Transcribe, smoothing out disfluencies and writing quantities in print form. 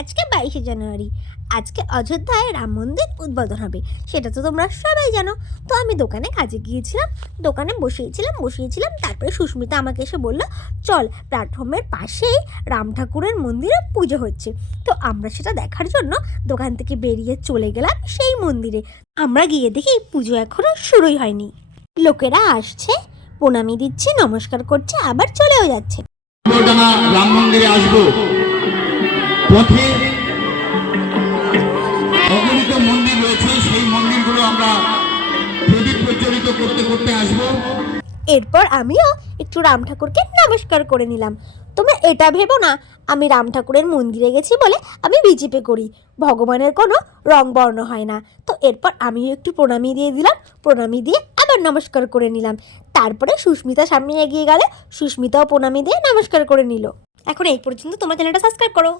আজকে 22শে জানুয়ারি। আজকে অযোধ্যায় রাম মন্দির উদ্বোধন হবে, সেটা তো তোমরা সবাই জানো। তো আমি দোকানে কাজে গিয়েছিলাম, দোকানে বসিয়েছিলাম। তারপরে সুস্মিতা আমাকে এসে বলল, চল প্ল্যাটফর্মের পাশেই রাম ঠাকুরের মন্দিরে পুজো হচ্ছে। তো আমরা সেটা দেখার জন্য দোকান থেকে বেরিয়ে চলে গেলাম সেই মন্দিরে। আমরা গিয়ে দেখি পুজো এখনও শুরুই হয়নি। লোকেরা আসছে, প্রণামী দিচ্ছে, নমস্কার করছে, আবার চলেও যাচ্ছে। রাম মন্দিরে আসবো, পথে অগণিত মন্দির রয়েছে, সেই মন্দিরগুলো আমরা প্রদীপ প্রজ্বলিত করতে করতে আসবো। এরপর আমিও একটু রাম ঠাকুরকে নমস্কার করে নিলাম। তোমরা এটা ভেবো না আমি রাম ঠাকুরের মন্দিরে গেছি বলে আমি বিজেপি করি, ভগবানের কোনো রং বর্ণ হয় না। তো এরপর আমিও একটু প্রণামী দিয়ে দিলাম, প্রণামী দিয়ে আবার নমস্কার করে নিলাম। তারপরে সুস্মিতা সামনে এগিয়ে গেলে, সুস্মিতাও প্রণামী দিয়ে নমস্কার করে নিল। এখন এই পর্যন্ত তোমার চ্যানেলটা সাবস্ক্রাইব করো।